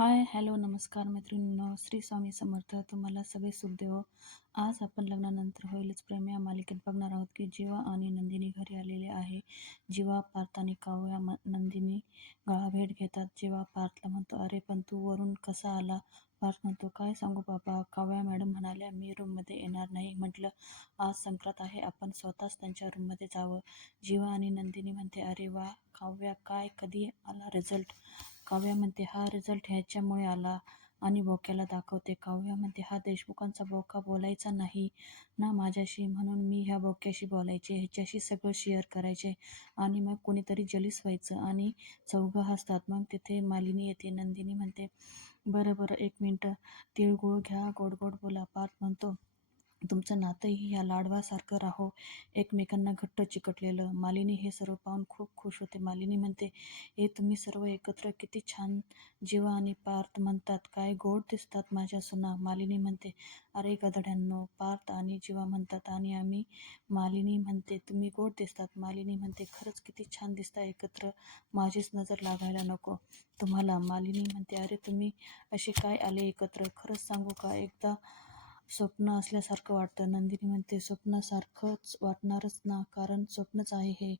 हाय, hello, नमस्कार मैत्रिणींनो. श्री स्वामी समर्थ. तुम्हाला सगळे सुख देवो. आज आपण लग्नानंतर होईलच प्रेम या मालिकेत बघणार आहोत की जीवा आणि नंदिनी घरी आलेले आहे. जीवा, पार्थ आणि काव्या नंदिनी गावाभेट घेतात. जीवा पार्थला म्हणतो, अरे पण तू वरून कसा आला? पार्थ म्हणतो, काय सांगू बाबा, काव्या मॅडम म्हणाल्या मी रूममध्ये येणार नाही. म्हटलं आज संक्रांत आहे, आपण स्वतःच त्यांच्या रूममध्ये जावं. जीवा आणि नंदिनी म्हणते, अरे वा काव्या, काय कधी आला रिझल्ट? काव्या म्हणते, हा रिझल्ट ह्याच्यामुळे आला आणि बोक्याला दाखवते. काव्या म्हणते, हा देशमुखांचा बोका बोलायचा नाही ना माझ्याशी, म्हणून मी ह्या बोक्याशी बोलायचे, ह्याच्याशी सगळं शेअर करायचे आणि मग कोणीतरी जलीस व्हायचं. आणि चौघं हसतात. मग तिथे मालिनी येते. नंदिनी म्हणते, बरं बरं, एक मिनटं, तिळगुळ घ्या, गोड गोड बोला. पार्थ म्हणतो, तुमचं नातंही ह्या लाडवासारखं राहो, एकमेकांना घट्ट चिकटलेलं. मालिनी हे सर्व पाहून खूप खुश होते. मालिनी म्हणते, हे तुम्ही सर्व एकत्र किती छान. जीवा आणि पार्थ म्हणतात, काय गोड दिसतात माझ्या सुना. मालिनी म्हणते, अरे गधड्यांनो. पार्थ आणि जीवा म्हणतात, आणि आम्ही. मालिनी म्हणते, तुम्ही गोड दिसतात. मालिनी म्हणते, खरंच किती छान दिसता एकत्र, माझीच नजर लागायला नको तुम्हाला. मालिनी म्हणते, अरे तुम्ही असे काय आले एकत्र? खरंच सांगू का, एकदा स्वप्न असल्यासारखं वाटतं. नंदिनी म्हणते, स्वप्नासारखंच वाटणारच ना, कारण स्वप्नच आहे हे.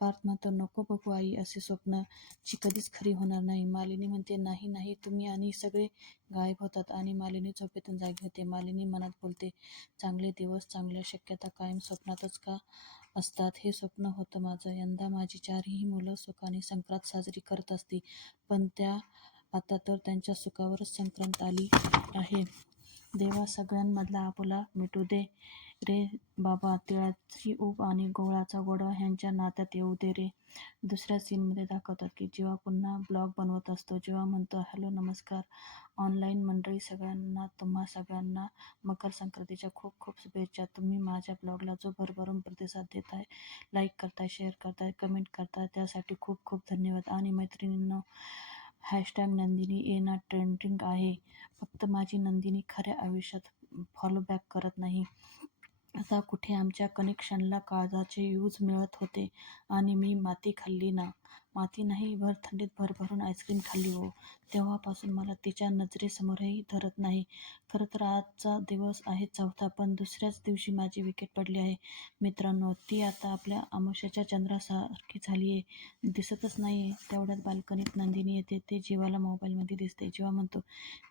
पार्थ म्हणतो, नको बघू आई असे स्वप्न, ची कधीच खरी होणार नाही. मालिनी म्हणते, नाही नाही, तुम्ही आणि सगळे गायब होतात आणि मालिनी झोपेतून जागी होते. मालिनी मनात बोलते, चांगले दिवस, चांगल्या शक्यता कायम स्वप्नातच का असतात? हे स्वप्न होतं माझं. यंदा माझी चारही मुलं सुखाने संक्रांत साजरी करत असती, पण त्या आता तर त्यांच्या सुखावरच संक्रांत आली आहे. देवा, सगळ्यांमधला आपुला मिटू दे रे बाबा. तिळाची ऊब आणि गोळाचा गोडवा ह्यांच्या नात्यात येऊ दे रे. दुसऱ्या सीनमध्ये दाखवतात की जीवा पुन्हा ब्लॉग बनवत असतो. जीवा म्हणतो, हॅलो नमस्कार ऑनलाईन मंडळी सगळ्यांना, तुम्हा सगळ्यांना मकर संक्रांतीच्या खूप खूप शुभेच्छा. तुम्ही माझ्या ब्लॉगला जो भरभरून प्रतिसाद देताय, लाईक करताय, शेअर करताय, कमेंट करताय, त्यासाठी खूप खूप धन्यवाद. आणि मैत्रिणींनो, हॅशटॅग नंदिनी येणार ट्रेंडिंग आहे. फक्त माझी नंदिनी खऱ्या आयुष्यात फॉलो बॅक करत नाही. आता कुठे आमच्या कनेक्शनला काळजाचे यूज मिळत होते आणि मी माती खाल्ली ना. माती नाही, भर थंडीत भरभरून आईस्क्रीम खाल्ली हो. तेव्हापासून मला तिच्या नजरेसमोरही धरत नाही. खरं तर आजचा दिवस आहे चौथा, पण दुसऱ्याच दिवशी माझी विकेट पडली आहे मित्रांनो. ती आता आपल्या अमावस्येच्या चंद्रासारखी झाली आहे, दिसतच नाही आहे. तेवढ्यात बाल्कनीत नंदिनी येते. ते जीवाला मोबाईलमध्ये दिसते. जीवा म्हणतो,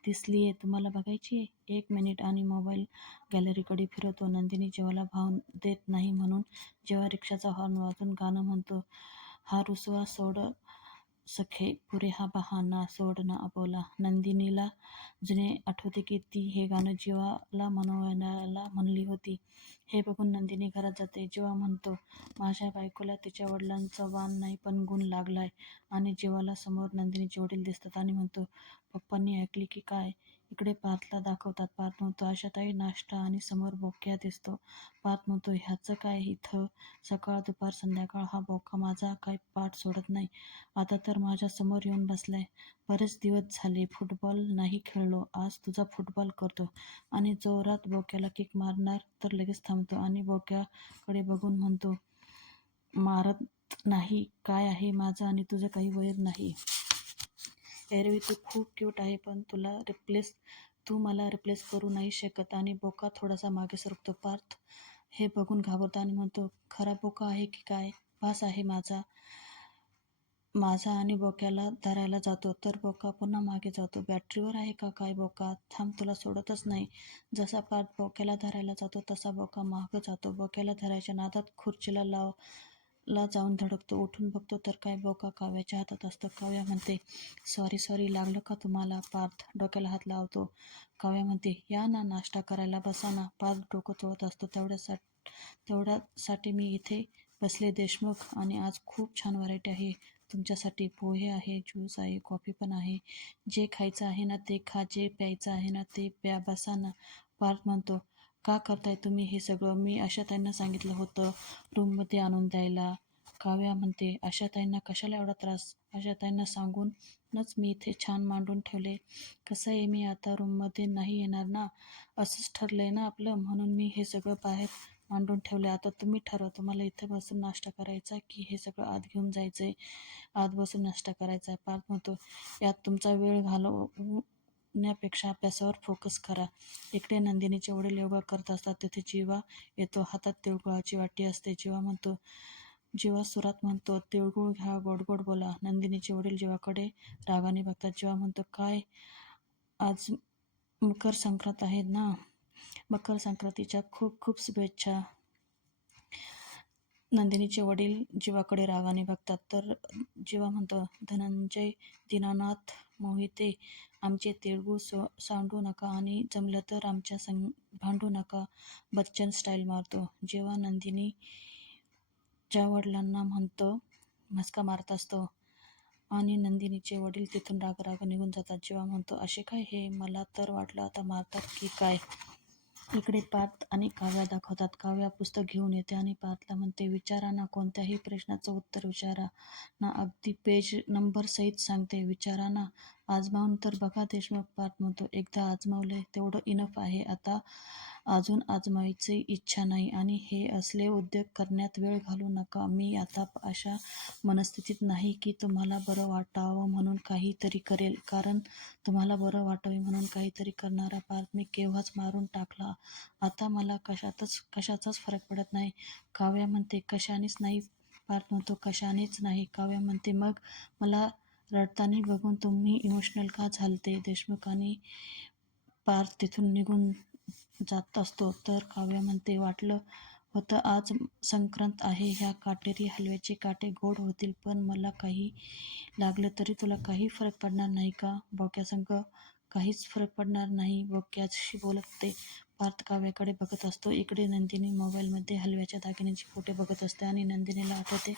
दिसली आहे तुम्हाला, बघायची आहे? एक मिनिट. आणि मोबाईल गॅलरीकडे फिरवतो. नंदिनी जीवाला भाव देत नाही म्हणून जेव्हा रिक्षाचा हॉर्न वाजून गाणं म्हणतो, हा रुसवा सोड सखे, पुरे हा बहाणा सोड ना अबोला. नंदिनीला जुने आठवते की ती हे गाणं जीवाला मनवायला म्हणली होती. हे बघून नंदिनी घरात जाते. जीवा म्हणतो, माझ्या बायकोला तिच्या वडिलांचा वाण नाही पण गुण लागलाय. आणि जीवाला समोर नंदिनीचे वडील दिसतात आणि म्हणतो, पप्पांनी ऐकली की काय? इकडे पार्थला दाखवतात. पार्थ म्हणतो, आशाताई नाश्ता, आणि समोर बोक्या दिसतो. पार्थ म्हणतो, ह्याचं काय इथं? सकाळ दुपार संध्याकाळ हा बोका माझा काय पाठ सोडत नाही. आता तर माझ्या समोर येऊन बसलाय. बरेच दिवस झाले फुटबॉल नाही खेळलो, आज तुझा फुटबॉल करतो. आणि जोरात बोक्याला किक मारणार तर लगेच थांबतो आणि बोक्याकडे बघून म्हणतो, मारत नाही, काय आहे माझं आणि तुझं काही वैर नाही. एरवी तू खूप क्यूट आहे, पण तू मला रिप्लेस करू नाही शकत. आणि बोका थोडासा मागे सरकतो. पार्थ हे बघून घाबरतो आणि म्हणतो, खरा बोका आहे की काय? भास आहे माझा माझा आणि बोक्याला धरायला जातो तर बोका पुन्हा मागे जातो. बॅटरीवर आहे का काय बोका? थांब, तुला सोडतच नाही. जसा पार्थ बोक्याला धरायला जातो तसा बोका मागं जातो. बोक्याला धरायच्या नादात खुर्चीला ला जाऊन धडकतो. उठून बघतो तर काय, बोका काव्याच्या हातात असतो. काव्या म्हणते, सॉरी सॉरी, लागलं का तुम्हाला? पार्थ डोक्याला हात लावतो. काव्या म्हणते, या ना, नाश्ता करायला बसा ना. पार्थ डोकं चोळत असतो. तेवढ्यासाठी मी इथे बसले देशमुख, आणि आज खूप छान व्हरायटी आहे तुमच्यासाठी. पोहे आहे, ज्यूस आहे, कॉफी पण आहे. जे खायचं आहे ना ते खा, जे प्यायचं आहे ना ते प्या, बसा ना. पार्थ म्हणतो, का करताय तुम्ही हे सगळं? मी आशाताईंना सांगितलं होतं रूममध्ये आणून द्यायला. काव्या म्हणते, आशाताईंना कशाला एवढा त्रास? आशाताईंना सांगूनच मी इथे छान मांडून ठेवले. कसं आहे, मी आता रूममध्ये नाही येणार ना, असंच ठरलंय ना आपलं, म्हणून मी हे सगळं बाहेर मांडून ठेवले. आता तुम्ही ठरवा, तुम्हाला इथे बसून नाश्ता करायचा की हे सगळं आत घेऊन जायचंय. आत बसून नाश्ता करायचा आहे. पार्थ म्हणतो, यात तुमचा वेळ घालवण्यापेक्षा अभ्यासावर फोकस करा. इकडे नंदिनीचे वडील योगा करत असतात. तिथे जीवा येतो. हातात तिळगुळाची वाटी असते. जीवा सुरात म्हणतो, तिळगुळ घ्या, गोड गोड बोला. नंदिनीचे वडील जीवाकडे रागाने बघतात. जीवा म्हणतो, काय आज मकर संक्रांत आहे ना? मकर संक्रांतीच्या खूप खूप शुभेच्छा. नंदिनीचे वडील जीवाकडे रागाने बघतात. तर जीवा म्हणतो, धनंजय, दीनानाथ, मोहिते, आमचे तिळगुळ सांडू नका आणि जमलं तर आमच्या भांडू नका. बच्चन स्टाईल मारतो. जेव्हा नंदिनीच्या वडिलांना म्हणतो, मस्का मारत असतो आणि नंदिनीचे वडील तिथून राग निघून जातात. जेव्हा म्हणतो, असे काय हे? मला तर वाटलं आता मारतात की काय. इकडे पार्थ आणि काव्या दाखवतात. काव्या पुस्तक घेऊन येते आणि पार्थला म्हणते, विचारा ना, कोणत्याही प्रश्नाचं उत्तर विचारा ना, अगदी पेज नंबर सहित सांगते, विचारा ना, आजमावून तर बघा. देशमुख. पार्थ म्हणतो, एकदा आजमावलंय तेवढं इनफ आहे, आता अजून आजमायची इच्छा नाही आणि हे असले उद्योग करण्यात वेळ घालू नका. मी आता अशा मनस्थितीत नाही की तुम्हाला बरं वाटावं म्हणून काहीतरी करेल, कारण तुम्हाला बरं वाटावे म्हणून काहीतरी करणारा पार्थ मी केव्हाच मारून टाकला. आता मला कशाचाच फरक पडत नाही. काव्या म्हणते, कशानेच नाही. पार्थ म्हणतो, कशानेच नाही. काव्या म्हणते, मग मला रडताना बघून तुम्ही इमोशनल का झालते? देशमुख आणि पार्थ तिथून निघून जात असतो तर काव्या म्हणते, वाटलं होतं आज संक्रांत आहे, ह्या काटेरी हलव्याचे काटे गोड होतील, पण मला काही लागलं तरी तुला काही फरक पडणार नाही का? बोक्यासंग काहीच फरक पडणार नाही. बोक्याशी बोलत ते पार्थ काव्याकडे बघत असतो. इकडे नंदिनी मोबाईलमध्ये हलव्याच्या दागिन्यांचे फोटो बघत असते आणि नंदिनीला आठवते.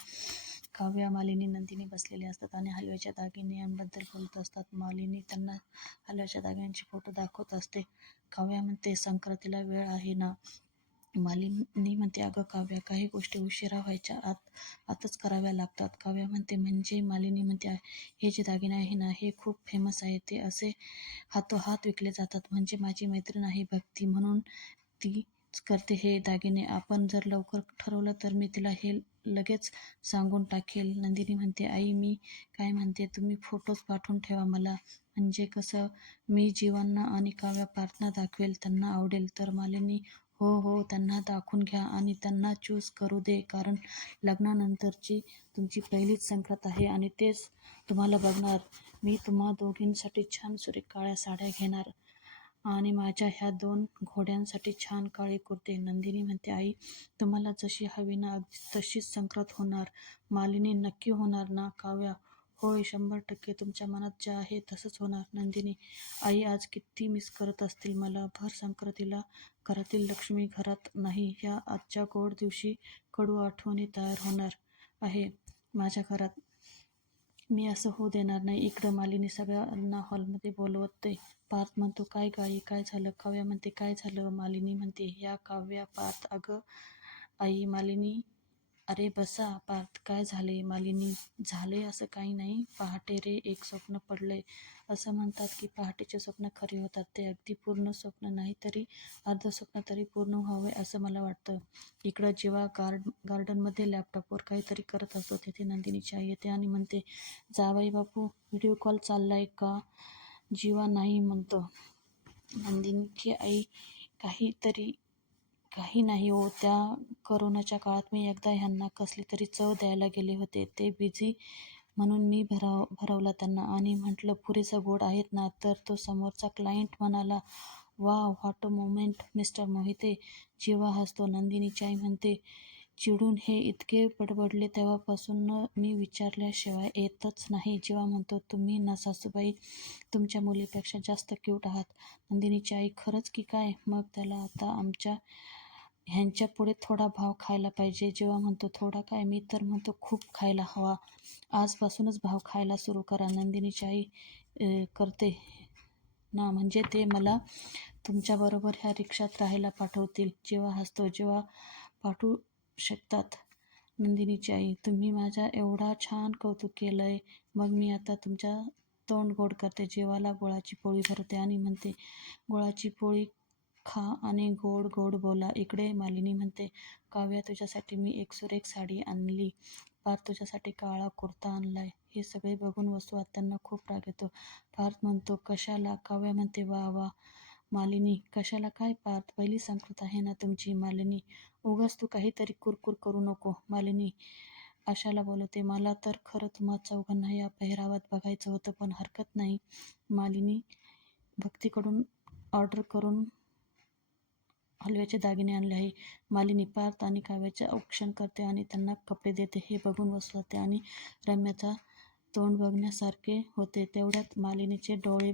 काव्या, मालिनी, नंदिनी बसलेले असतात आणि हलव्याच्या दागिन्यांबद्दल बोलत असतात. मालिनी त्यांना हलव्याच्या दागिन्यांचे फोटो दाखवत असते. काव्या म्हणते, संक्रांतीला वेळ आहे ना? मालिनी म्हणते, अगं काव्या, काही गोष्टी उशिरा व्हायच्या आतच कराव्या लागतात. काव्या म्हणते, म्हणजे? मालिनी म्हणते, हे जे दागिने आहे ना, हे खूप फेमस आहे, ते असे हातोहात विकले जातात. म्हणजे माझी मैत्रीण आहे भक्ती, म्हणून तीच करते हे दागिने. आपण जर लवकर ठरवलं तर मी तिला हे लगेच सांगून टाकेल. नंदिनी म्हणते, आई मी काय म्हणते, तुम्ही फोटोज पाठवून ठेवा मला, म्हणजे कसं मी जीवांना आणि काव्या पार्थना दाखवेल, त्यांना आवडेल. तर मालिनी, हो हो, त्यांना दाखवून घ्या आणि त्यांना चूज करू दे, कारण लग्नानंतरची तुमची पहिलीच संक्रांत आहे आणि तेच तुम्हाला बघणार. मी तुम्हा दोघींसाठी छान सुरेख काळ्या साड्या घेणार आणि माझ्या ह्या 2 घोड्यांसाठी छान काळी कुर्ते. नंदिनी म्हणते, आई तुम्हाला जशी हवी ना, अगदी तशीच संक्रांत होणार. मालिनी, नक्की होणार ना? काव्या, होय, 100% तुमच्या मनात जे आहे तसंच होणार. नंदिनी, आई आज किती मिस करत असतील मला. भर संक्रांतीला घरातील लक्ष्मी घरात नाही, ह्या आजच्या गोड दिवशी कडू आठवणी तयार होणार आहे माझ्या घरात. मी असं होऊ देणार नाही. इकडं मालिनी सगळ्यांना हॉलमध्ये बोलवते. पार्थ म्हणतो, काय गाई, काय झालं? काव्या म्हणते, काय झालं? मालिनी म्हणते, या काव्या, पार्थ. अगं आई. मालिनी, अरे बसा. पार्थ, काय झाले? मालिनी, झाले असं काही नाही. पहाटे रे एक स्वप्न पडलंय. असं म्हणतात की पहाटेचे स्वप्न खरे होतात. ते अगदी पूर्ण स्वप्न नाही तरी अर्ध स्वप्न तरी पूर्ण व्हावे असं मला वाटतं. इकडं जेव्हा गार्डनमध्ये लॅपटॉपवर काहीतरी करत असतो तिथे नंदिनीची आई येते आणि म्हणते, जावई बापू, व्हिडिओ कॉल चाललाय का? जीवा नाही म्हणतो. नंदिनीची आई, काही नाही हो, त्या करोनाच्या काळात मी एकदा ह्यांना कसली तरी चव द्यायला गेले होते. ते बिझी म्हणून मी भरवला त्यांना आणि म्हटलं पुरेसं गोड आहेत ना, तर तो समोरचा क्लायंट म्हणाला, wow, what a moment mister Mohite. Jeeva हसतो. नंदिनीची आई म्हणते, चिडून हे इतके बडबडले तेव्हापासून मी विचारल्याशिवाय येतच नाही. जीवा म्हणतो, तुम्ही ना सासूबाई तुमच्या मुलीपेक्षा जास्त क्यूट आहात. नंदिनीची आई, खरंच की काय? मग त्याला आता आमच्या ह्यांच्या पुढे थोडा भाव खायला पाहिजे. जेव्हा म्हणतो, थोडा काय, मी तर म्हणतो खूप खायला हवा. आजपासूनच भाव खायला सुरू करा. नंदिनीची आई, करते ना, म्हणजे ते मला तुमच्याबरोबर ह्या रिक्षात राहायला पाठवतील. जेव्हा हसतो. जेव्हा पाठवू शकतात. नंदिनीची आई, तुम्ही माझ्या एवढा छान कौतुक केलंय, मग मी आता तुमच्या तोंड गोड करते. जेवाला गुळाची पोळी भरते आणि म्हणते, गुळाची पोळी खा आणि गोड गोड बोला. इकडे मालिनी म्हणते, काव्या तुझ्यासाठी मी एक सुरेख साडी आणली. पार्थ तुझ्यासाठी काळा कुर्ता आणलाय. हे सगळे बघून वसू आत्यांना खूप राग येतो. पार्थ म्हणतो, कशाला? काव्या म्हणते, वा वा. मालिनी, कशाला काय पार्थ? पहिली संक्रांत आहे ना तुमची. मालिनी, उगाच तू काहीतरी कुरकुर करू नको. मालिनी आशाला बोलवते, मला तर खरं तुम्हा चौघांना या पेहरावात बघायचं होतं, पण हरकत नाही. मालिनी भक्तीकडून ऑर्डर करून हलव्याचे दागिने आणले आहे. मालिनी पार्थ आणि काव्याचे औक्षण करते आणि त्यांना कपडे देते. हे बघून वसू आत्या आणि रम्याचा तोंड बघण्यासारखे होते. तेवढ्यात मालिनीचे डोळे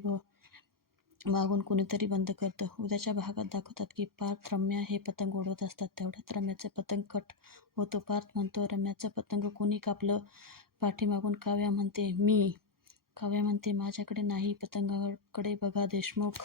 मागून कुणीतरी बंद करतं. उद्याच्या भागात दाखवतात की पार्थ रम्या हे पतंग उडवत असतात. तेवढ्यात रम्याचे पतंग कट होतो. पार्थ म्हणतो, रम्याचं पतंग कोणी कापलं? पाठीमागून काव्या म्हणते, मी. काव्या म्हणते, माझ्याकडे नाही, पतंगाकडे बघा देशमुख.